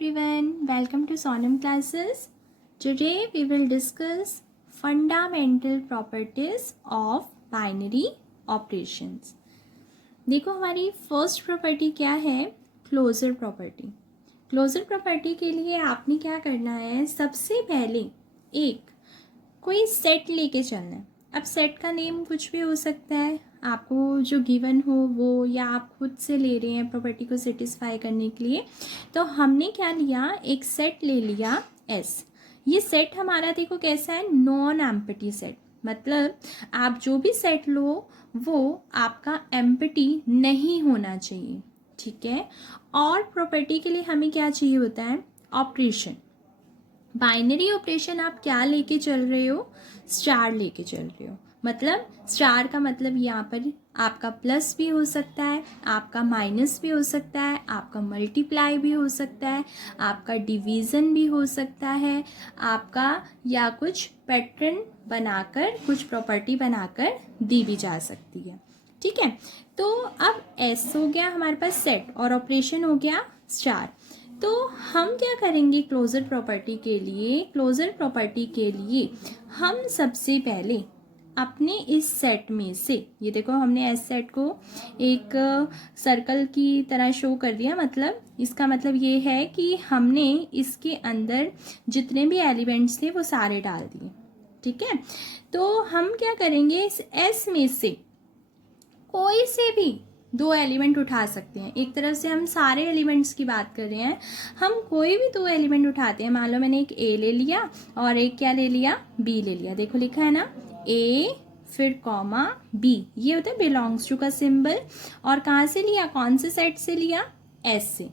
everyone, welcome to Sonam classes. Today we will discuss fundamental properties of binary operations. देखो हमारी first property क्या है, closure property. Closure property के लिए आपने क्या करना है, सबसे पहले एक कोई सेट लेके चलना है। अब सेट का नेम कुछ भी हो सकता है, आपको जो गिवन हो वो, या आप खुद से ले रहे हैं प्रॉपर्टी को सेटिस्फाई करने के लिए। तो हमने क्या लिया, एक सेट ले लिया एस। ये सेट हमारा देखो कैसा है, नॉन एम्प्टी सेट। मतलब आप जो भी सेट लो वो आपका एम्प्टी नहीं होना चाहिए, ठीक है। और प्रॉपर्टी के लिए हमें क्या चाहिए होता है, ऑपरेशन। बाइनरी ऑपरेशन आप क्या लेके चल रहे हो, स्टार लेके चल रहे हो। मतलब स्टार का मतलब यहाँ पर आपका प्लस भी हो सकता है, आपका माइनस भी हो सकता है, आपका मल्टीप्लाई भी हो सकता है, आपका डिवीज़न भी हो सकता है, आपका या कुछ पैटर्न बनाकर, कुछ प्रॉपर्टी बनाकर दी भी जा सकती है, ठीक है। तो अब एस हो गया हमारे पास सेट और ऑपरेशन हो गया स्टार। तो हम क्या करेंगे क्लोजर प्रॉपर्टी के लिए, क्लोजर प्रॉपर्टी के लिए हम सबसे पहले अपने इस सेट में से, ये देखो हमने एस सेट को एक सर्कल की तरह शो कर दिया। मतलब इसका मतलब ये है कि हमने इसके अंदर जितने भी एलिमेंट्स थे वो सारे डाल दिए, ठीक है। तो हम क्या करेंगे, इस एस में से कोई से भी दो एलिमेंट उठा सकते हैं। एक तरफ से हम सारे एलिमेंट्स की बात कर रहे हैं, हम कोई भी दो एलिमेंट उठाते हैं। मान लो मैंने एक ए ले लिया और एक क्या ले लिया, बी ले लिया। देखो लिखा है ना, ए फिर कॉमा बी, ये होता है बिलोंग्स टू का सिंबल। और कहाँ से लिया, कौन से सेट से लिया, एस से।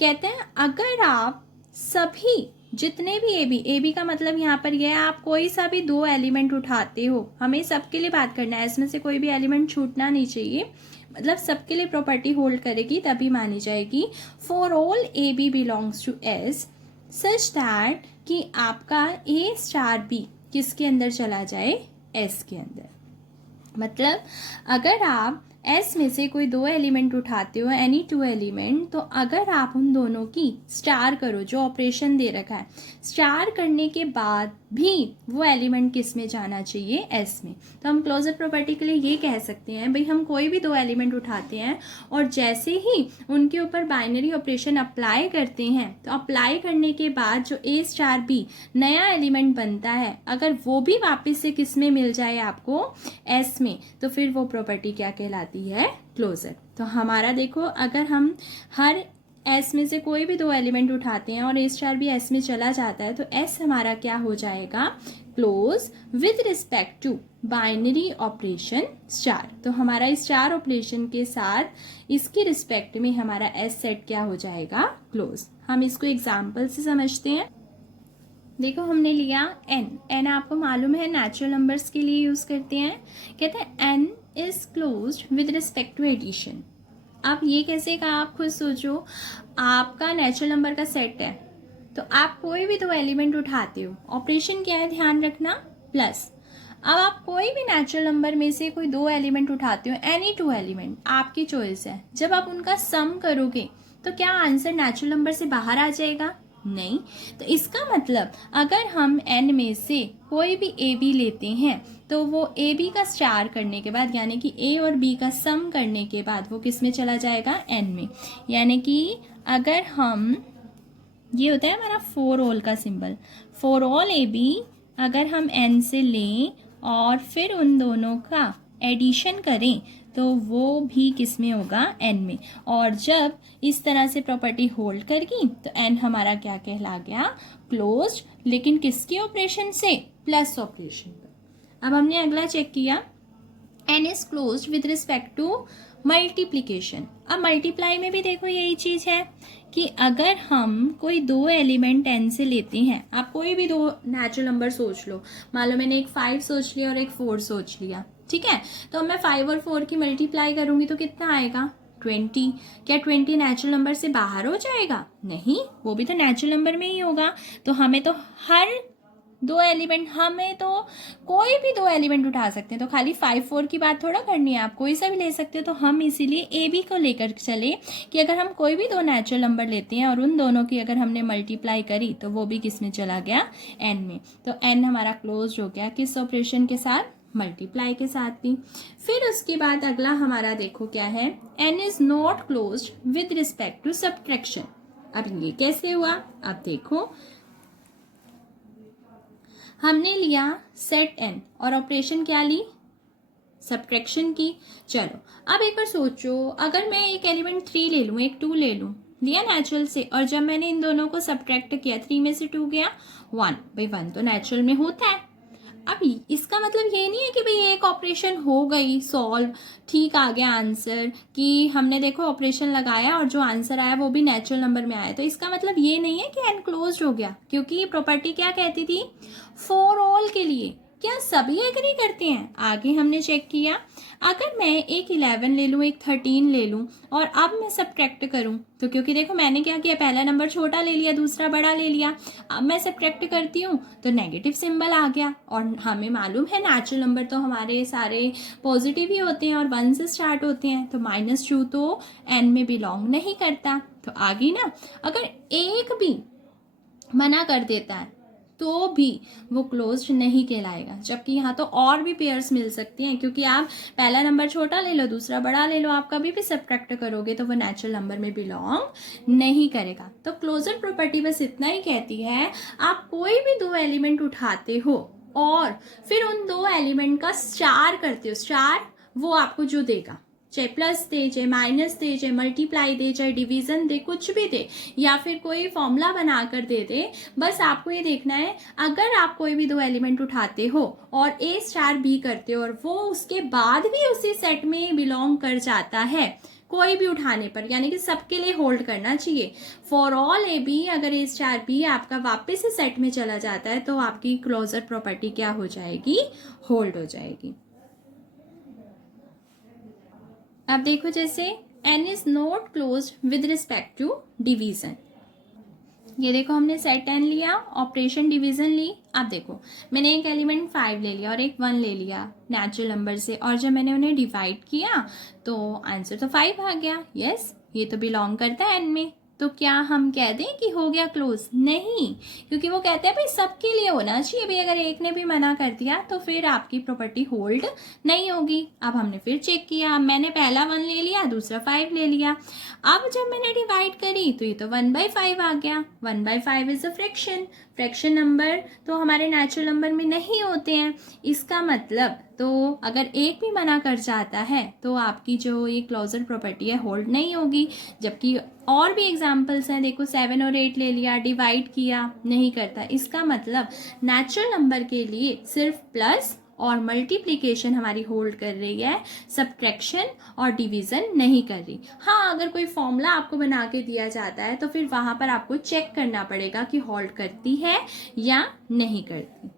कहते हैं अगर आप सभी जितने भी ए बी का मतलब यहाँ पर यह है, आप कोई सा भी दो एलिमेंट उठाते हो, हमें सबके लिए बात करना है, इसमें से कोई भी एलिमेंट छूटना नहीं चाहिए। मतलब सबके लिए प्रॉपर्टी होल्ड करेगी तभी मानी जाएगी। For all A B belongs to S such that कि आपका ए स्टार बी किसके अंदर चला जाए, एस के अंदर। मतलब अगर आप एस में से कोई दो एलिमेंट उठाते हो, एनी टू एलिमेंट, तो अगर आप उन दोनों की स्टार करो, जो ऑपरेशन दे रखा है, स्टार करने के बाद भी वो एलिमेंट किस में जाना चाहिए, एस में। तो हम क्लोजर प्रॉपर्टी के लिए ये कह सकते हैं, भाई हम कोई भी दो एलिमेंट उठाते हैं और जैसे ही उनके ऊपर बाइनरी ऑपरेशन अप्लाई करते हैं, तो अप्लाई करने के बाद जो ए स्टार बी नया एलिमेंट बनता है, अगर वो भी वापस से किस में मिल जाए आपको, एस में, तो फिर वो प्रॉपर्टी क्या कहलाती है, क्लोजर। तो हमारा देखो, अगर हम हर एस में से कोई भी दो एलिमेंट उठाते हैं और ए स्टार भी एस में चला जाता है, तो एस हमारा क्या हो जाएगा, close with respect to binary operation star. तो हमारा स्टार ऑपरेशन के साथ इसके रिस्पेक्ट में हमारा एस सेट क्या हो जाएगा, क्लोज। हम इसको एग्जाम्पल से समझते हैं। देखो हमने लिया एन आपको मालूम है नेचुरल नंबर्स के लिए यूज करते हैं। कहते हैं N is closed with respect to addition. अब ये कैसे कहा, आप खुद सोचो, आपका नेचुरल नंबर का सेट है, तो आप कोई भी दो एलिमेंट उठाते हो, ऑपरेशन क्या है ध्यान रखना, प्लस। अब आप कोई भी नेचुरल नंबर में से कोई दो एलिमेंट उठाते हो, एनी टू एलिमेंट, आपकी चॉइस है। जब आप उनका सम करोगे तो क्या आंसर नेचुरल नंबर से बाहर आ जाएगा, नहीं। तो इसका मतलब अगर हम एन में से कोई भी ए बी लेते हैं, तो वो ए बी का स्टार करने के बाद, यानी कि ए और बी का सम करने के बाद वो किस में चला जाएगा, एन में। यानी कि अगर हम, ये होता है हमारा फॉर ऑल का symbol, for all A B अगर हम एन से लें और फिर उन दोनों का एडिशन करें, तो वो भी किस में होगा, एन में। और जब इस तरह से प्रॉपर्टी होल्ड करेगी तो एन हमारा क्या कहला गया, क्लोज्ड, लेकिन किसके ऑपरेशन से, प्लस ऑपरेशन पर। अब हमने अगला चेक किया, N is closed with respect to multiplication. अब मल्टीप्लाई में भी देखो यही चीज है कि अगर हम कोई दो एलिमेंट एन से लेते हैं, आप कोई भी दो नेचुरल नंबर सोच लो, मान लो मैंने एक 5 सोच लिया और एक 4 सोच लिया, ठीक है। तो मैं 5 और 4 की मल्टीप्लाई करूंगी तो कितना आएगा, 20। क्या 20 नेचुरल नंबर से बाहर हो जाएगा, नहीं, वो भी तो नेचुरल नंबर में ही होगा। तो हमें तो हर दो एलिमेंट, हमें तो कोई भी दो एलिमेंट उठा सकते हैं, तो खाली 5 4 की बात थोड़ा करनी है, आप कोई सा भी ले सकते हो। तो हम इसीलिए ए बी को लेकर चले कि अगर हम कोई भी दो नेचुरल नंबर लेते हैं और उन दोनों की अगर हमने मल्टीप्लाई करी तो वो भी किस में चला गया, एन में। तो एन हमारा क्लोज हो गया किस ऑपरेशन के साथ, मल्टीप्लाई के साथ भी। फिर उसके बाद अगला हमारा देखो क्या है, N is not close with respect to subtraction. अब ये कैसे हुआ, अब देखो हमने लिया सेट एन और ऑपरेशन क्या ली, सब्ट्रैक्शन की। चलो अब एक बार सोचो, अगर मैं एक एलिमेंट 3 ले लूँ, एक 2 ले लूँ, लिया नेचुरल से, और जब मैंने इन दोनों को सब्ट्रैक्ट किया 3 में से 2 गया 1, भाई 1 तो नेचुरल में होता है। अब इसका मतलब ये नहीं है कि भाई एक ऑपरेशन हो गई सॉल्व, ठीक आ गया आंसर, कि हमने देखो ऑपरेशन लगाया और जो आंसर आया वो भी नेचुरल नंबर में आया, तो इसका मतलब ये नहीं है कि एन क्लोज हो गया, क्योंकि ये प्रॉपर्टी क्या कहती थी, फॉर ऑल के लिए क्या सभी एग्री करते हैं। आगे हमने चेक किया, अगर मैं एक 11 ले लूँ, एक 13 ले लूँ और अब मैं सब्ट्रैक्ट करूँ, तो क्योंकि देखो मैंने क्या किया, पहला नंबर छोटा ले लिया, दूसरा बड़ा ले लिया, अब मैं सब्ट्रैक्ट करती हूँ तो नेगेटिव सिंबल आ गया, और हमें मालूम है नेचुरल नंबर तो हमारे सारे पॉजिटिव ही होते हैं और 1 से स्टार्ट होते हैं, तो -2 तो एन में बिलोंग नहीं करता। तो आगे ना अगर एक भी मना कर देता है तो भी वो क्लोज्ड नहीं कहलाएगा, जबकि यहाँ तो और भी पेयर्स मिल सकती हैं, क्योंकि आप पहला नंबर छोटा ले लो, दूसरा बड़ा ले लो, आप कभी भी सब्ट्रैक्ट करोगे तो वो नेचुरल नंबर में बिलोंग नहीं करेगा। तो क्लोजर प्रॉपर्टी बस इतना ही कहती है, आप कोई भी दो एलिमेंट उठाते हो और फिर उन दो एलिमेंट का स्टार करते हो, स्टार वो आपको जो देगा, चाहे प्लस दे, चाहे माइनस दे, चाहे मल्टीप्लाई दे, चाहे डिवीजन दे, कुछ भी दे, या फिर कोई फॉर्मूला बनाकर दे दे, बस आपको ये देखना है, अगर आप कोई भी दो एलिमेंट उठाते हो और ए स्टार बी करते हो और वो उसके बाद भी उसी सेट में बिलोंग कर जाता है कोई भी उठाने पर, यानी कि सबके लिए होल्ड करना चाहिए, फॉर ऑल ए बी, अगर ए स्टार बी आपका वापस से सेट में चला जाता है तो आपकी क्लोजर प्रॉपर्टी क्या हो जाएगी, होल्ड हो जाएगी। अब देखो जैसे n is not close with respect to division, ये देखो हमने सेट n लिया, ऑपरेशन डिवीजन ली। अब देखो मैंने एक एलिमेंट 5 ले लिया और एक 1 ले लिया नेचुरल नंबर से, और जब मैंने उन्हें डिवाइड किया तो आंसर तो 5 आ गया। यस, ये तो बिलोंग करता है n में, तो क्या हम कह दें कि हो गया क्लोज, नहीं, क्योंकि वो कहते हैं भाई सबके लिए होना चाहिए, भाई अगर एक ने भी मना कर दिया तो फिर आपकी प्रॉपर्टी होल्ड नहीं होगी। अब हमने फिर चेक किया, मैंने पहला 1 ले लिया, दूसरा 5 ले लिया, अब जब मैंने डिवाइड करी तो ये तो 1/5 आ गया। 1/5 is a fraction, fraction number तो हमारे नेचुरल नंबर में नहीं होते हैं, इसका मतलब तो अगर एक भी मना कर जाता है तो आपकी जो ये क्लोजर प्रॉपर्टी है होल्ड नहीं होगी। जबकि और भी एग्जांपल्स हैं, देखो 7 और 8 ले लिया, डिवाइड किया, नहीं करता, इसका मतलब नेचुरल नंबर के लिए सिर्फ प्लस और मल्टीप्लिकेशन हमारी होल्ड कर रही है, सब्ट्रैक्शन और डिवीजन नहीं कर रही। हाँ, अगर कोई फॉर्मूला आपको बना के दिया जाता है तो फिर वहाँ पर आपको चेक करना पड़ेगा कि होल्ड करती है या नहीं करती।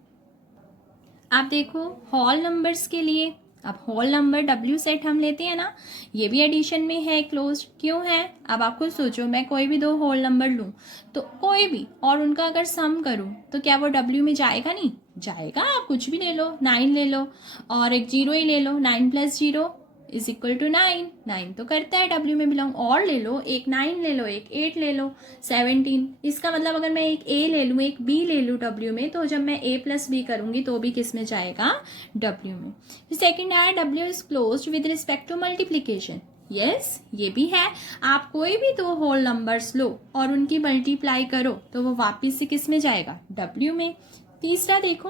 आप देखो होल नंबर्स के लिए, अब होल नंबर W सेट हम लेते हैं ना, ये भी एडिशन में है क्लोज, क्यों है, अब आप खुद सोचो, मैं कोई भी दो होल नंबर लूँ तो कोई भी और उनका अगर सम करूँ तो क्या वो W में जाएगा, नहीं जाएगा। आप कुछ भी ले लो, 9 ले लो और एक 0 ही ले लो, 9 + 0 इज इक्वल टू 9, 9 तो करता है W में बिलोंग, और ले लो, एक 9 ले लो, एक 8 ले लो, 17। इसका मतलब अगर मैं एक A ले लूँ, एक B ले लूँ W में, तो जब मैं A + B करूँगी तो भी किस में जाएगा, W में। सेकेंड है W is close with respect to multiplication, yes ये भी है, आप कोई भी दो होल नंबर्स लो और उनकी मल्टीप्लाई करो तो वो वापिस से किस में जाएगा, W में। तीसरा देखो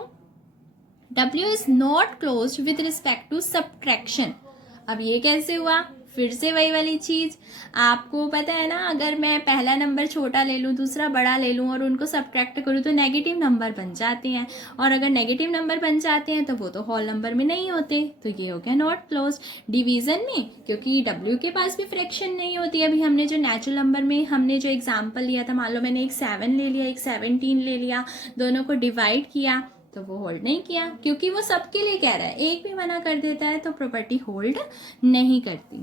W is not close with respect to subtraction, अब ये कैसे हुआ, फिर से वही वाली चीज़, आपको पता है ना, अगर मैं पहला नंबर छोटा ले लूँ, दूसरा बड़ा ले लूँ और उनको सब्ट्रैक्ट करूँ तो नेगेटिव नंबर बन जाते हैं, और अगर नेगेटिव नंबर बन जाते हैं तो वो तो होल नंबर में नहीं होते, तो ये हो गया नॉट क्लोज। डिवीज़न में क्योंकि W के पास भी फ्रैक्शन नहीं होती, अभी हमने जो नेचुरल नंबर में हमने जो एग्जाम्पल लिया था, मान लो मैंने एक 7 ले लिया, एक 17 ले लिया, दोनों को डिवाइड किया तो वो होल्ड नहीं किया, क्योंकि वो सबके लिए कह रहा है, एक भी मना कर देता है तो प्रॉपर्टी होल्ड नहीं करती।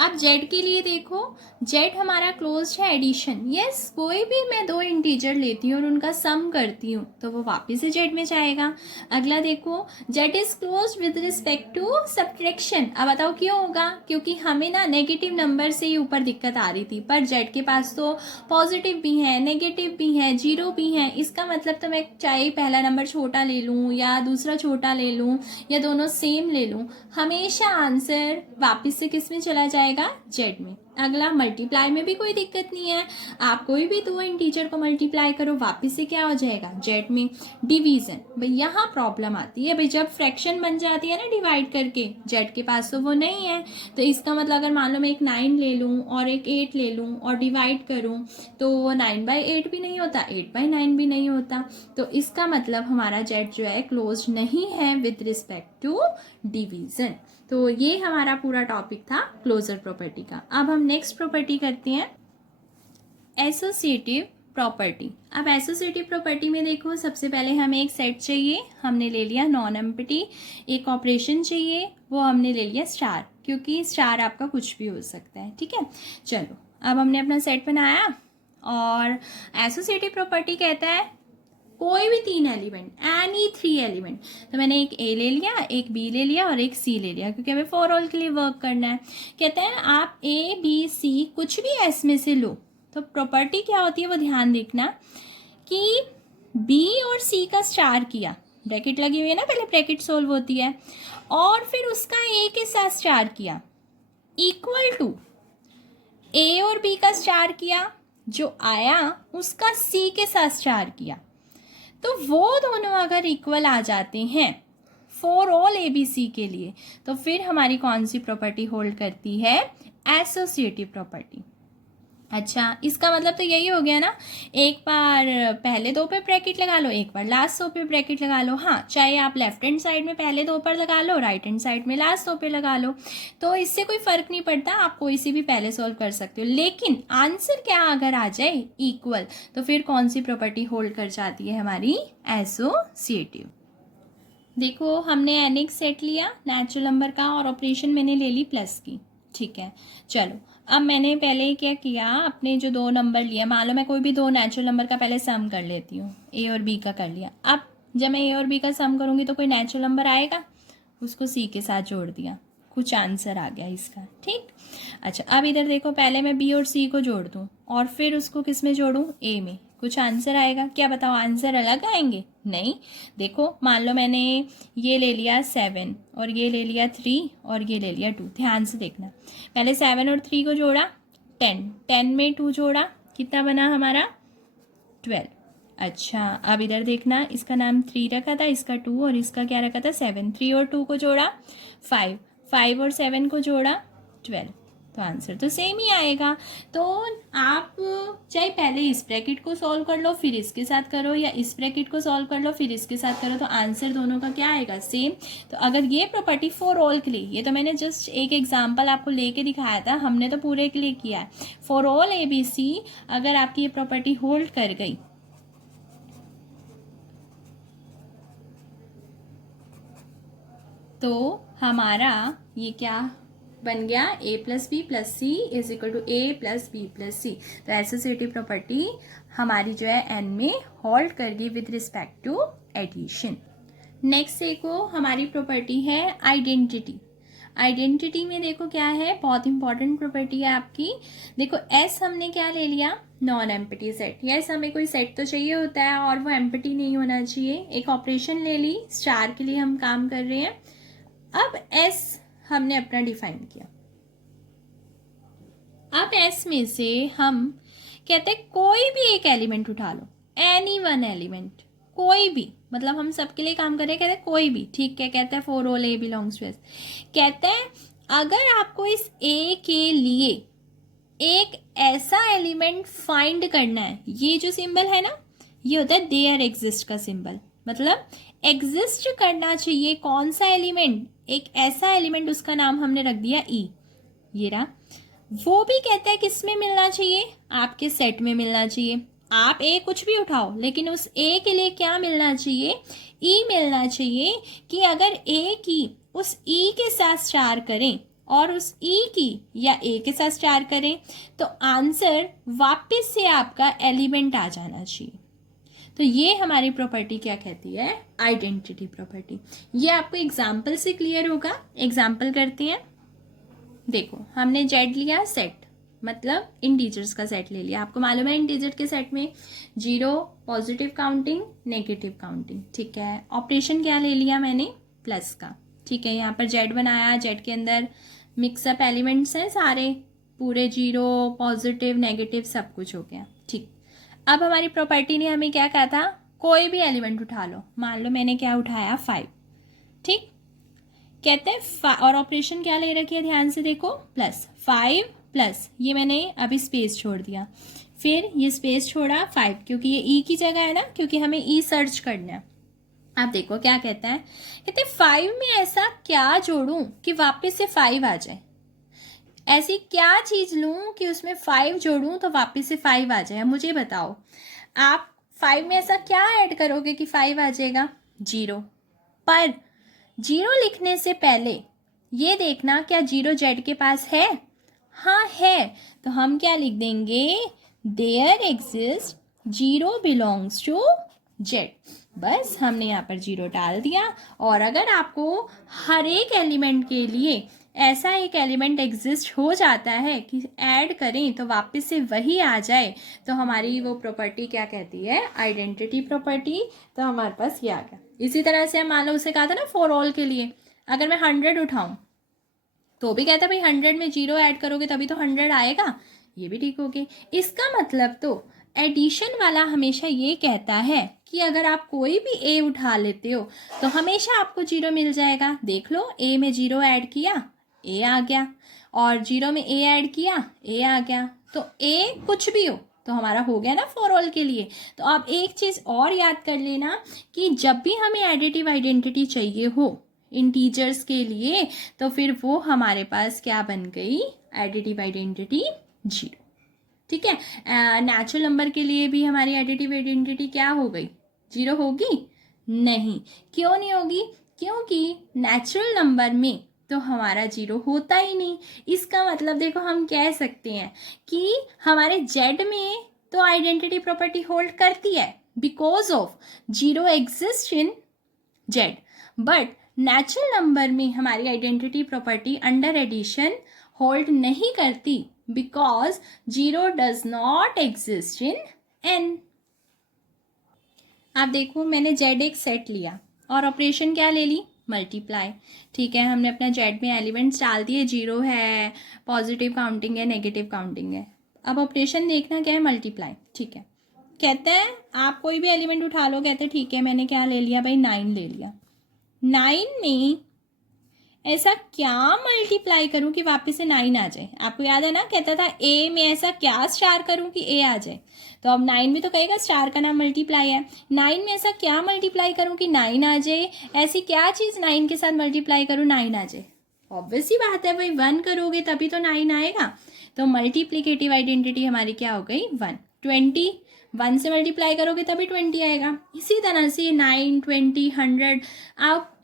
अब जेड के लिए देखो, जेड हमारा क्लोज है एडिशन। यस, कोई भी मैं दो इंटीजर लेती हूँ और उनका सम करती हूँ तो वो वापस से जेड में जाएगा। अगला देखो, Z is close with respect to subtraction. अब बताओ क्यों होगा? क्योंकि हमें ना नेगेटिव नंबर से ही ऊपर दिक्कत आ रही थी, पर जेड के पास तो पॉजिटिव भी है, नेगेटिव भी है, जीरो भी है। इसका मतलब तो मैं चाहे पहला नंबर छोटा ले लूँ या दूसरा छोटा ले लूँ या दोनों सेम ले लूँ, हमेशा आंसर वापस से किस में चला जाएगा? जेड में। अगला, मल्टीप्लाई में भी कोई दिक्कत नहीं है, आप कोई भी दो इंटीजर को मल्टीप्लाई करो वापस से क्या हो जाएगा? जेड में। डिवीजन, भाई यहाँ प्रॉब्लम आती है, भाई जब फ्रैक्शन बन जाती है ना डिवाइड करके, जेड के पास तो वो नहीं है। तो इसका मतलब अगर मान लो मैं एक 9 ले लूँ और एक 8 ले लूँ और डिवाइड करूँ तो वो 9/8 भी नहीं होता, 8/9 भी नहीं होता। तो इसका मतलब हमारा जेड जो है क्लोज नहीं है विद रिस्पेक्ट टू डिवीजन। तो ये हमारा पूरा टॉपिक था क्लोजर प्रॉपर्टी का। अब हम नेक्स्ट प्रॉपर्टी करते हैं, एसोसिएटिव प्रॉपर्टी। अब एसोसिएटिव प्रॉपर्टी में देखो, सबसे पहले हमें एक सेट चाहिए, हमने ले लिया नॉन एम्प्टी। एक ऑपरेशन चाहिए, वो हमने ले लिया स्टार, क्योंकि स्टार आपका कुछ भी हो सकता है। ठीक है, चलो अब हमने अपना सेट बनाया और एसोसिएटिव प्रॉपर्टी कहता है कोई भी 3 एलिमेंट, एनी 3 एलिमेंट। तो मैंने एक ए ले लिया, एक बी ले लिया और एक सी ले लिया, क्योंकि हमें फॉर ऑल के लिए वर्क करना है। कहते हैं आप ए बी सी कुछ भी एस में से लो, तो प्रॉपर्टी क्या होती है वो ध्यान देखना कि बी और सी का स्टार किया, ब्रैकेट लगी हुई है ना, पहले ब्रैकेट सोल्व होती है, और फिर उसका ए के साथ स्टार किया, इक्वल टू ए और बी का स्टार किया, जो आया उसका सी के साथ स्टार किया। तो वो दोनों अगर इक्वल आ जाते हैं for all A B C के लिए, तो फिर हमारी कौन सी प्रॉपर्टी होल्ड करती है? Associative property. अच्छा, इसका मतलब तो यही हो गया ना, एक बार पहले दो पे ब्रैकेट लगा लो, एक बार लास्ट दो पे ब्रैकेट लगा लो। हाँ, चाहे आप लेफ्ट हैंड साइड में पहले दो पर लगा लो, राइट हैंड साइड में लास्ट दो पे लगा लो, तो इससे कोई फर्क नहीं पड़ता, आप कोई सी भी पहले सॉल्व कर सकते हो। लेकिन आंसर क्या अगर आ जाए? इक्वल, तो फिर कौन सी प्रॉपर्टी होल्ड कर जाती है? हमारी एसोसिएटिव। देखो, हमने एनिक सेट लिया नेचुरल नंबर का और ऑपरेशन मैंने ले ली प्लस की। ठीक है, चलो अब मैंने पहले क्या किया, अपने जो दो नंबर लिया, मान लो मैं कोई भी दो नेचुरल नंबर का पहले सम कर लेती हूँ, ए और बी का कर लिया। अब जब मैं ए और बी का सम करूँगी तो कोई नेचुरल नंबर आएगा, उसको सी के साथ जोड़ दिया, कुछ आंसर आ गया इसका। ठीक, अच्छा अब इधर देखो, पहले मैं बी और सी को जोड़ दूँ और फिर उसको किस में जोड़ूँ? ए में, कुछ आंसर आएगा। क्या बताओ, आंसर अलग आएंगे? नहीं। देखो, मान लो मैंने ये ले लिया 7 और ये ले लिया 3 और ये ले लिया 2। ध्यान से देखना, पहले 7 और 3 को जोड़ा 10, 10 में 2 जोड़ा, कितना बना हमारा? 12। अच्छा, अब इधर देखना, इसका नाम 3 रखा था, इसका 2 और इसका क्या रखा था? 7। 3 और 2 को जोड़ा 5, 5 और 7 को जोड़ा 12, तो आंसर तो सेम ही आएगा। तो आप चाहे पहले इस ब्रैकेट को सॉल्व कर लो फिर इसके साथ करो, या इस ब्रैकेट को सॉल्व कर लो फिर इसके साथ करो, तो आंसर दोनों का क्या आएगा? सेम। तो अगर ये प्रॉपर्टी फॉर ऑल के लिए, ये तो मैंने जस्ट एक एग्जांपल आपको लेके दिखाया था, हमने तो पूरे के लिए किया है। For all A B C अगर आपकी ये प्रॉपर्टी होल्ड कर गई तो हमारा ये क्या बन गया? A plus B plus C is equal to A plus B plus C. तो एसोसिएटिव प्रॉपर्टी हमारी जो है एन में होल्ड कर गई with respect to addition. Next देखो, हमारी प्रॉपर्टी है आइडेंटिटी। आइडेंटिटी में देखो क्या है, बहुत इंपॉर्टेंट प्रॉपर्टी है आपकी। देखो एस हमने क्या ले लिया? Non empty set. यस, हमें कोई सेट तो चाहिए होता है और वो एम्प्टी नहीं होना चाहिए। एक ऑपरेशन ले ली, स्टार के लिए हम काम कर रहे हैं। अब एस हमने अपना डिफाइन किया। अब एस में से हम कहते हैं कोई भी एक एलिमेंट उठा लो, एनी वन एलिमेंट, कोई भी, मतलब हम सबके लिए काम कर रहे हैं, कहते हैं कोई भी। ठीक है, कहते हैं for all A belongs to S. कहते हैं अगर आपको इस ए के लिए एक ऐसा एलिमेंट फाइंड करना है, ये जो सिंबल है ना, ये होता है देयर एग्जिस्ट का सिंबल। मतलब एग्जिस्ट करना चाहिए कौन सा एलिमेंट? एक ऐसा एलिमेंट, उसका नाम हमने रख दिया ई। ये रहा। वो भी कहता है किस में मिलना चाहिए? आपके सेट में मिलना चाहिए। आप ए कुछ भी उठाओ, लेकिन उस ए के लिए क्या मिलना चाहिए? ई मिलना चाहिए। कि अगर ए की उस ई के साथ स्टार करें और उस ई की या ए के साथ स्टार करें तो आंसर वापस से आपका एलिमेंट आ जाना चाहिए। तो ये हमारी प्रॉपर्टी क्या कहती है, आइडेंटिटी प्रॉपर्टी। ये आपको एग्जाम्पल से क्लियर होगा। एग्जाम्पल करते हैं। देखो हमने जेड लिया सेट, मतलब इंटीजर्स का सेट ले लिया। आपको मालूम है इंटीजर के सेट में 0 पॉजिटिव काउंटिंग नेगेटिव काउंटिंग, ठीक है। ऑपरेशन क्या ले लिया मैंने, प्लस का, ठीक है। यहाँ पर जेड बनाया, जेड के अंदर मिक्सअप एलिमेंट्स हैं सारे, पूरे 0 पॉजिटिव नेगेटिव सब कुछ हो गया, ठीक। अब हमारी प्रॉपर्टी ने हमें क्या कहा था, कोई भी एलिमेंट उठा लो। मान लो मैंने क्या उठाया 5, ठीक। कहते हैं और ऑपरेशन क्या ले रखी है, ध्यान से देखो, प्लस 5 प्लस ये मैंने अभी स्पेस छोड़ दिया, फिर ये स्पेस छोड़ा 5, क्योंकि ये ई की जगह है ना, क्योंकि हमें ई सर्च करना है। आप देखो क्या कहता है, कहते 5 में ऐसा क्या जोड़ूं कि वापस से 5 आ जाए। ऐसी क्या चीज लूं कि उसमें 5 जोड़ूं तो वापस से 5 आ जाए। मुझे बताओ आप 5 में ऐसा क्या ऐड करोगे कि 5 आ जाएगा, 0। पर 0 लिखने से पहले ये देखना क्या 0 जेड के पास है, हाँ है। तो हम क्या लिख देंगे, there exist 0 belongs to Z. बस हमने यहाँ पर 0 डाल दिया। और अगर आपको हर एक एलिमेंट के लिए ऐसा एक एलिमेंट एग्जिस्ट हो जाता है कि ऐड करें तो वापस से वही आ जाए, तो हमारी वो प्रॉपर्टी क्या कहती है, आइडेंटिटी प्रॉपर्टी। तो हमारे पास ये आ गया। इसी तरह से हम मान लो उसे कहा था ना फॉर ऑल के लिए, अगर मैं 100 उठाऊं तो भी कहता है भाई 100 में 0 ऐड करोगे तभी तो 100 आएगा, ये भी ठीक हो गई। इसका मतलब तो एडिशन वाला हमेशा ये कहता है कि अगर आप कोई भी ए उठा लेते हो तो हमेशा आपको 0 मिल जाएगा। देख लो, ए में 0 ऐड किया, ए आ गया, और 0 में ए ऐड किया, ए आ गया। तो ए कुछ भी हो तो हमारा हो गया ना फॉर ऑल के लिए। तो आप एक चीज़ और याद कर लेना कि जब भी हमें एडिटिव आइडेंटिटी चाहिए हो इंटीजर्स के लिए, तो फिर वो हमारे पास क्या बन गई, एडिटिव आइडेंटिटी 0, ठीक है। नेचुरल नंबर के लिए भी हमारी एडिटिव आइडेंटिटी क्या हो गई, 0 होगी नहीं। क्यों नहीं होगी, क्योंकि नेचुरल नंबर में तो हमारा 0 होता ही नहीं। इसका मतलब देखो हम कह सकते हैं कि हमारे जेड में तो आइडेंटिटी प्रॉपर्टी होल्ड करती है because of 0 exist in Z, but natural number में हमारी identity property under addition hold नहीं करती because 0 does not exist in N. आप देखो मैंने जेड एक सेट लिया और ऑपरेशन क्या ले ली, मल्टीप्लाई, ठीक है। हमने अपना जेड में एलिमेंट्स डाल दिए, 0 है, पॉजिटिव काउंटिंग है, नेगेटिव काउंटिंग है। अब ऑपरेशन देखना क्या है, मल्टीप्लाई, ठीक है। कहते हैं आप कोई भी एलिमेंट उठा लो, कहते हैं ठीक है मैंने क्या ले लिया भाई, 9 ले लिया। 9 में ऐसा क्या मल्टीप्लाई करूं कि वापस से 9 आ जाए। आपको याद है ना, कहता था ए में ऐसा क्या स्टार करूं कि ए आ जाए। तो अब 9 में तो कहेगा स्टार का नाम मल्टीप्लाई है। 9 में ऐसा क्या मल्टीप्लाई करूं कि 9 आ जाए, ऐसी क्या चीज़ 9 के साथ मल्टीप्लाई करूं 9 आ जाए। ऑब्वियस ही बात है भाई, 1 करोगे तभी तो 9 आएगा। तो मल्टीप्लिकेटिव आइडेंटिटी हमारी क्या हो गई, 1। 20 1 से मल्टीप्लाई करोगे तभी 20 आएगा। इसी तरह से 9 20 100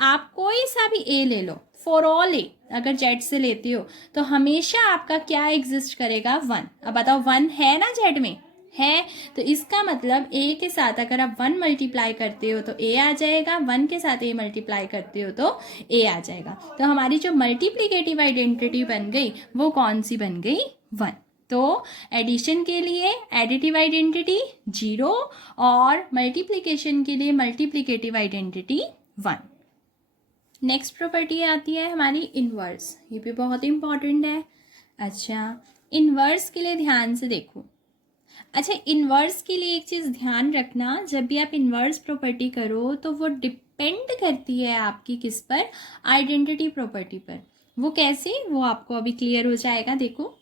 आप कोई सा भी ए ले लो, फॉर ऑल ए अगर जेड से लेते हो तो हमेशा आपका क्या एग्जिस्ट करेगा, 1। अब बताओ 1 है ना जेड में, है। तो इसका मतलब ए के साथ अगर आप 1 मल्टीप्लाई करते हो तो ए आ जाएगा, 1 के साथ ए मल्टीप्लाई करते हो तो ए आ जाएगा। तो हमारी जो मल्टीप्लिकेटिव आइडेंटिटी बन गई वो कौन सी बन गई, 1। तो एडिशन के लिए एडिटिव आइडेंटिटी 0 और मल्टीप्लिकेशन के लिए मल्टीप्लिकेटिव आइडेंटिटी 1। नेक्स्ट प्रॉपर्टी आती है हमारी इन्वर्स, ये भी बहुत इंपॉर्टेंट है। अच्छा इन्वर्स के लिए ध्यान से देखो। अच्छा इन्वर्स के लिए एक चीज़ ध्यान रखना, जब भी आप इन्वर्स प्रॉपर्टी करो तो वो डिपेंड करती है आपकी किस पर, आइडेंटिटी प्रॉपर्टी पर। वो कैसे, वो आपको अभी क्लियर हो जाएगा। देखो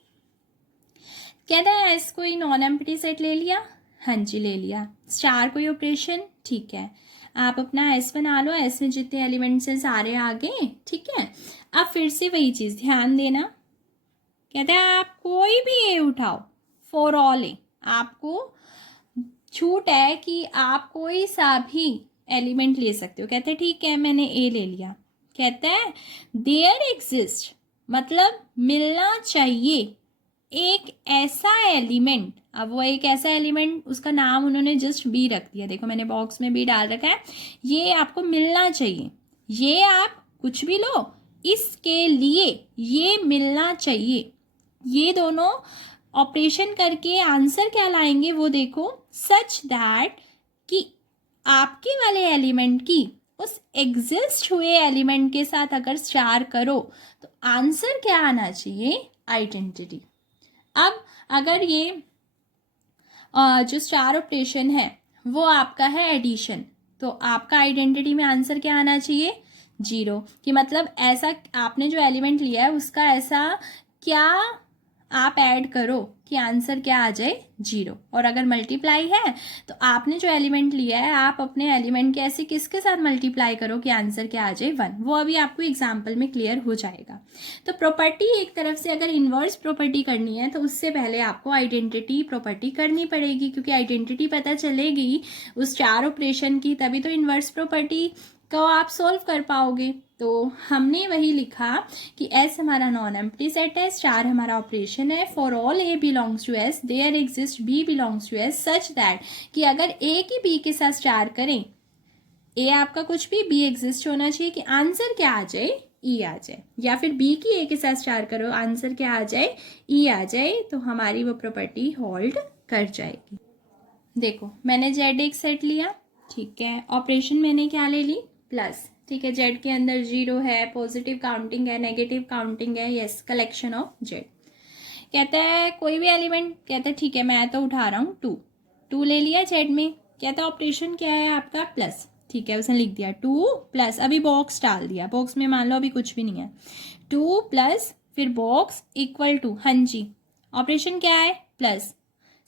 कहता है एस कोई नॉन एम्प्टी सेट ले लिया, हाँ जी ले लिया। स्टार कोई ऑपरेशन, ठीक है। आप अपना एस बना लो, एस में जितने एलिमेंट्स हैं सारे आ गए, ठीक है। अब फिर से वही चीज़ ध्यान देना, कहता है आप कोई भी ए उठाओ, फॉर ऑल ए, आपको छूट है कि आप कोई सा भी एलिमेंट ले सकते हो। कहते हैं ठीक है मैंने ए ले लिया। कहता है देयर एग्जिस्ट मतलब मिलना चाहिए एक ऐसा एलिमेंट। अब वो एक ऐसा एलिमेंट, उसका नाम उन्होंने जस्ट बी रख दिया, देखो मैंने बॉक्स में बी डाल रखा है। ये आपको मिलना चाहिए, ये आप कुछ भी लो, इसके लिए ये मिलना चाहिए। ये दोनों ऑपरेशन करके आंसर क्या लाएंगे वो देखो, सच दैट कि आपके वाले एलिमेंट की उस एग्जिस्ट हुए एलिमेंट के साथ अगर स्टार करो तो आंसर क्या आना चाहिए, आइडेंटिटी। अब अगर ये जो स्टार ऑपरेशन है वो आपका है एडिशन, तो आपका आइडेंटिटी में आंसर क्या आना चाहिए, 0। कि मतलब ऐसा आपने जो एलिमेंट लिया है उसका ऐसा क्या आप ऐड करो कि आंसर क्या आ जाए, 0। और अगर मल्टीप्लाई है तो आपने जो एलिमेंट लिया है आप अपने एलिमेंट के ऐसे किसके साथ मल्टीप्लाई करो कि आंसर क्या आ जाए, 1। वो अभी आपको एग्जाम्पल में क्लियर हो जाएगा। तो प्रॉपर्टी एक तरफ से अगर इन्वर्स प्रॉपर्टी करनी है तो उससे पहले आपको आइडेंटिटी प्रॉपर्टी करनी पड़ेगी, क्योंकि आइडेंटिटी पता चलेगी उस चार ऑपरेशन की, तभी तो इन्वर्स प्रॉपर्टी को आप सोल्व कर पाओगे। तो हमने वही लिखा कि S हमारा नॉन एम्प्टी सेट है, स्टार हमारा ऑपरेशन है, for all A belongs to S there exist B belongs to S such that कि अगर A की B के साथ स्टार करें, A आपका कुछ भी, B एग्जिस्ट होना चाहिए कि आंसर क्या आ जाए, E आ जाए। या फिर B की A के साथ स्टार करो, आंसर क्या आ जाए, E आ जाए, तो हमारी वो प्रॉपर्टी होल्ड कर जाएगी। देखो मैंने Z एक सेट लिया, ठीक है, ऑपरेशन मैंने क्या ले ली, प्लस, ठीक है, Z के अंदर 0 है, पॉजिटिव काउंटिंग है, नेगेटिव काउंटिंग है, यस, कलेक्शन ऑफ Z। कहता है कोई भी एलिमेंट, कहता है ठीक है मैं तो उठा रहा हूँ 2 ले लिया Z में। कहता है ऑपरेशन क्या है आपका, प्लस, ठीक है, उसने लिख दिया 2 प्लस, अभी बॉक्स डाल दिया, बॉक्स में मान लो अभी कुछ भी नहीं है, 2 प्लस फिर बॉक्स इक्वल टू, हाँ जी, ऑपरेशन क्या है, प्लस,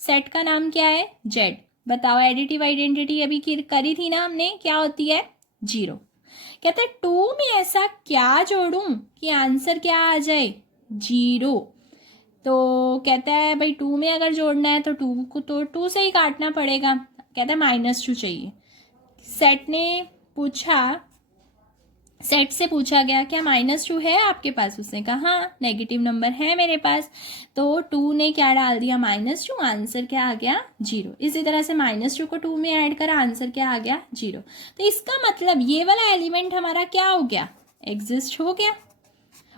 सेट का नाम क्या है, Z। बताओ एडिटिव आइडेंटिटी अभी करी थी ना हमने, क्या होती है, 0। कहते हैं 2 में ऐसा क्या जोड़ूं कि आंसर क्या आ जाए, 0। तो कहता है भाई 2 में अगर जोड़ना है तो 2 को तो 2 से ही काटना पड़ेगा। कहता है -2 चाहिए। सेट ने पूछा, सेट से पूछा गया क्या -2 है आपके पास, उसने कहा हाँ नेगेटिव नंबर है मेरे पास, तो 2 ने क्या डाल दिया, -2, आंसर क्या आ गया, 0। इसी तरह से -2 को 2 में ऐड करा, आंसर क्या आ गया, 0। तो इसका मतलब ये वाला एलिमेंट हमारा क्या हो गया, एग्जिस्ट हो गया।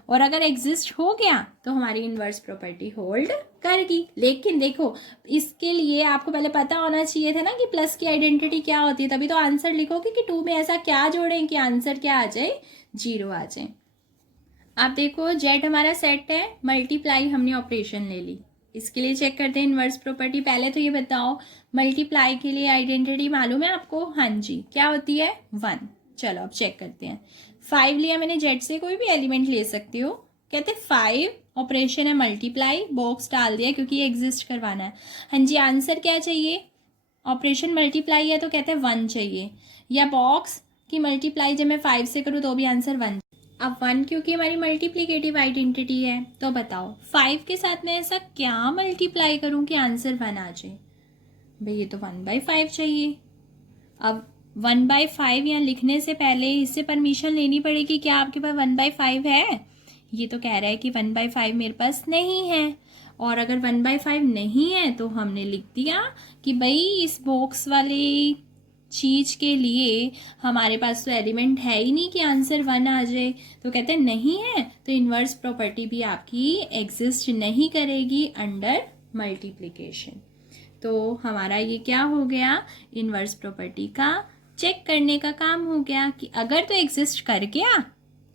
और अगर एग्जिस्ट हो गया तो हमारी इन्वर्स प्रॉपर्टी होल्ड करेगी। लेकिन देखो इसके लिए आपको पहले पता होना चाहिए था ना कि प्लस की आइडेंटिटी क्या होती है, तभी तो आंसर लिखोगे कि 2 में ऐसा क्या जोड़ें कि आंसर क्या आ जाए, 0 आ जाए। आप देखो Z हमारा सेट है, मल्टीप्लाई हमने ऑपरेशन ले ली, इसके लिए चेक करते हैं इन्वर्स प्रॉपर्टी। पहले तो ये बताओ मल्टीप्लाई के लिए आइडेंटिटी मालूम है आपको, हाँ जी, क्या होती है, 1। चलो अब चेक करते हैं। 5 लिया मैंने Z से, कोई भी एलिमेंट ले सकती हो। कहते 5 ऑपरेशन है मल्टीप्लाई, बॉक्स डाल दिया क्योंकि ये एग्जिस्ट करवाना है। हाँ जी, आंसर क्या चाहिए, ऑपरेशन मल्टीप्लाई है तो कहते हैं 1 चाहिए, या बॉक्स की मल्टीप्लाई जब मैं 5 से करूँ तो भी आंसर 1। अब 1 क्योंकि हमारी मल्टीप्लिकेटिव आइडेंटिटी है, तो बताओ 5 के साथ मैं ऐसा क्या मल्टीप्लाई करूं कि आंसर 1 आ जाए। भाई ये तो 1/5 चाहिए। अब 1/5 यहाँ लिखने से पहले इससे परमिशन लेनी पड़ेगी, क्या आपके पास 1/5 है। ये तो कह रहा है कि 1/5 मेरे पास नहीं है, और अगर 1/5 नहीं है तो हमने लिख दिया कि भाई इस बॉक्स वाली चीज के लिए हमारे पास तो एलिमेंट है ही नहीं कि आंसर 1 आ जाए। तो कहते हैं नहीं है तो इन्वर्स प्रॉपर्टी भी आपकी एग्जिस्ट नहीं करेगी अंडर मल्टीप्लिकेशन। तो हमारा ये क्या हो गया, इन्वर्स प्रॉपर्टी का चेक करने का काम हो गया कि अगर तो एग्जिस्ट कर गया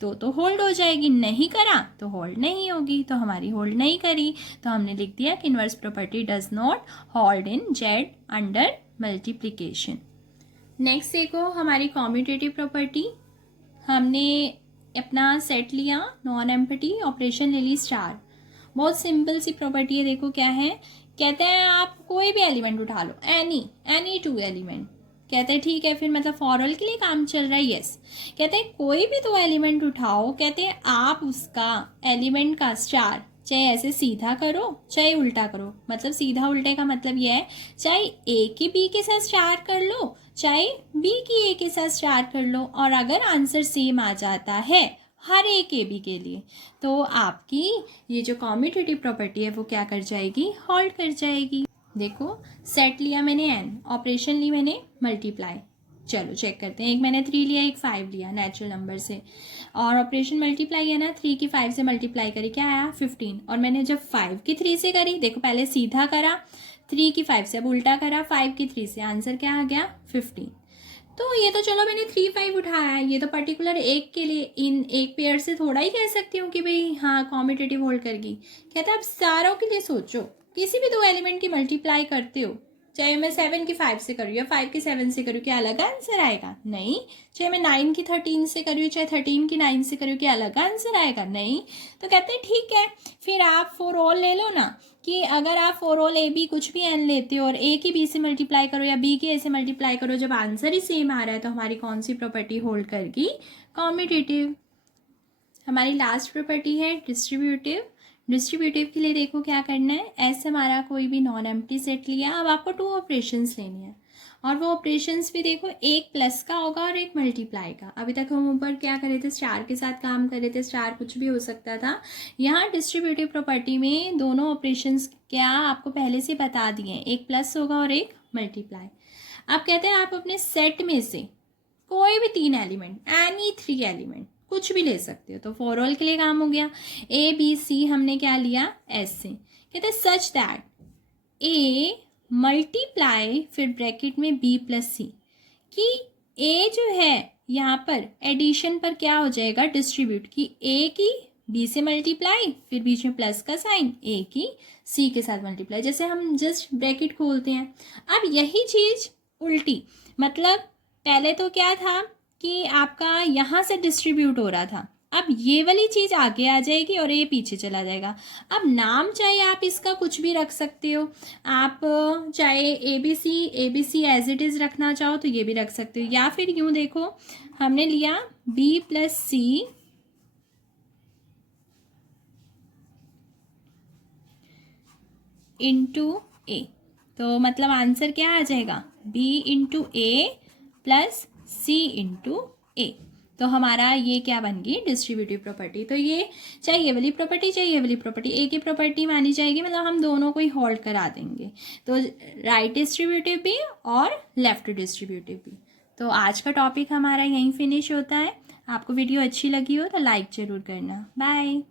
तो होल्ड हो जाएगी, नहीं करा तो होल्ड नहीं होगी। तो हमारी होल्ड नहीं करी तो हमने लिख दिया कि inverse property does not hold in Z under multiplication. Next देखो हमारी कॉम्यूटेटिव प्रॉपर्टी, हमने अपना सेट लिया नॉन एम्प्टी, ऑपरेशन ले ली स्टार। बहुत सिंपल सी प्रॉपर्टी है, देखो क्या है, कहते हैं आप कोई भी एलिमेंट उठा लो, एनी 2 एलिमेंट। कहते हैं ठीक है, फिर मतलब फॉरल के लिए काम चल रहा है, यस। कहते हैं कोई भी 2 एलिमेंट उठाओ, कहते हैं आप उसका एलिमेंट का स्टार चाहे ऐसे सीधा करो चाहे उल्टा करो। मतलब सीधा उल्टे का मतलब यह है चाहे A की B के साथ स्टार कर लो चाहे B की A के साथ स्टार कर लो, और अगर आंसर सेम आ जाता है हर एक ए बी के लिए, तो आपकी ये जो कॉम्यूटेटिव प्रॉपर्टी है वो क्या कर जाएगी, होल्ड कर जाएगी। देखो सेट लिया मैंने एन, ऑपरेशन ली मैंने मल्टीप्लाई। चलो चेक करते हैं, एक मैंने 3 लिया, एक 5 लिया नेचुरल नंबर से, और ऑपरेशन मल्टीप्लाई है ना, 3 की 5 से मल्टीप्लाई करी, क्या आया 15। और मैंने जब 5 की 3 से करी, देखो पहले सीधा करा 3 की 5 से, अब उल्टा करा 5 की 3 से, आंसर क्या आ गया 15। तो ये तो चलो मैंने 3 5 उठाया है, ये तो पर्टिकुलर एक के लिए, इन एक पेयर से थोड़ा ही कह सकती हूँ कि भाई हाँ कॉम्यूटेटिव होल्ड करगी। कहते हैं अब सारों के लिए सोचो, किसी भी दो एलिमेंट की मल्टीप्लाई करते हो, चाहे मैं 7 की 5 से करूँ या 5 की 7 से करूँ, क्या अलग आंसर आएगा, नहीं। चाहे मैं 9 की 13 से करूँ, चाहे 13 की 9 से करूँ, क्या अलग आंसर आएगा, नहीं। तो कहते हैं ठीक है, फिर आप फॉर ऑल ले लो ना, कि अगर आप फॉर ऑल ए बी कुछ भी एन लेते हो और ए की बी से मल्टीप्लाई करो या बी की ए से मल्टीप्लाई करो, जब आंसर ही सेम आ रहा है तो हमारी कौन सी प्रॉपर्टी होल्ड करेगी, कॉम्यूटेटिव। हमारी लास्ट प्रॉपर्टी है डिस्ट्रीब्यूटिव। डिस्ट्रीब्यूटिव के लिए देखो क्या करना है, ऐसे हमारा कोई भी नॉन एम्प्टी सेट लिया, अब आपको 2 ऑपरेशंस लेनी है, और वो ऑपरेशंस भी देखो, एक प्लस का होगा और एक मल्टीप्लाई का। अभी तक हम ऊपर क्या कर रहे थे, स्टार के साथ काम कर रहे थे, स्टार कुछ भी हो सकता था। यहाँ डिस्ट्रीब्यूटिव प्रॉपर्टी में दोनों ऑपरेशंस क्या आपको पहले से बता दिए हैं, एक प्लस होगा और एक मल्टीप्लाई। अब कहते हैं आप अपने सेट में से कोई भी 3 एलिमेंट, एनी 3 एलिमेंट कुछ भी ले सकते हो, तो फॉर ऑल के लिए काम हो गया। ए बी सी हमने क्या लिया, एस से, कहते हैं सच दैट ए मल्टीप्लाई, फिर ब्रैकेट में बी प्लस सी, कि ए जो है यहाँ पर एडिशन पर क्या हो जाएगा, डिस्ट्रीब्यूट, कि ए की बी से मल्टीप्लाई, फिर बीच में प्लस का साइन, ए की सी के साथ मल्टीप्लाई, जैसे हम जस्ट ब्रैकेट खोलते हैं। अब यही चीज़ उल्टी, मतलब पहले तो क्या था कि आपका यहाँ से डिस्ट्रीब्यूट हो रहा था, अब ये वाली चीज़ आगे आ जाएगी और ये पीछे चला जाएगा। अब नाम चाहे आप इसका कुछ भी रख सकते हो, आप चाहे A B C as it is रखना चाहो तो ये भी रख सकते हो, या फिर यूँ देखो हमने लिया बी प्लस सी इंटू ए, तो मतलब आंसर क्या आ जाएगा, बी इंटू ए प्लस सी इंटू ए। तो हमारा ये क्या बन गई, डिस्ट्रीब्यूटिव प्रॉपर्टी। तो ये चाहे ये वाली प्रॉपर्टी चाहे ये वाली प्रॉपर्टी ए की प्रॉपर्टी मानी जाएगी, मतलब हम दोनों को ही होल्ड करा देंगे, तो राइट डिस्ट्रीब्यूटिव भी और लेफ्ट डिस्ट्रीब्यूटिव भी। तो आज का टॉपिक हमारा यहीं फिनिश होता है। आपको वीडियो अच्छी लगी हो तो लाइक ज़रूर करना। बाय।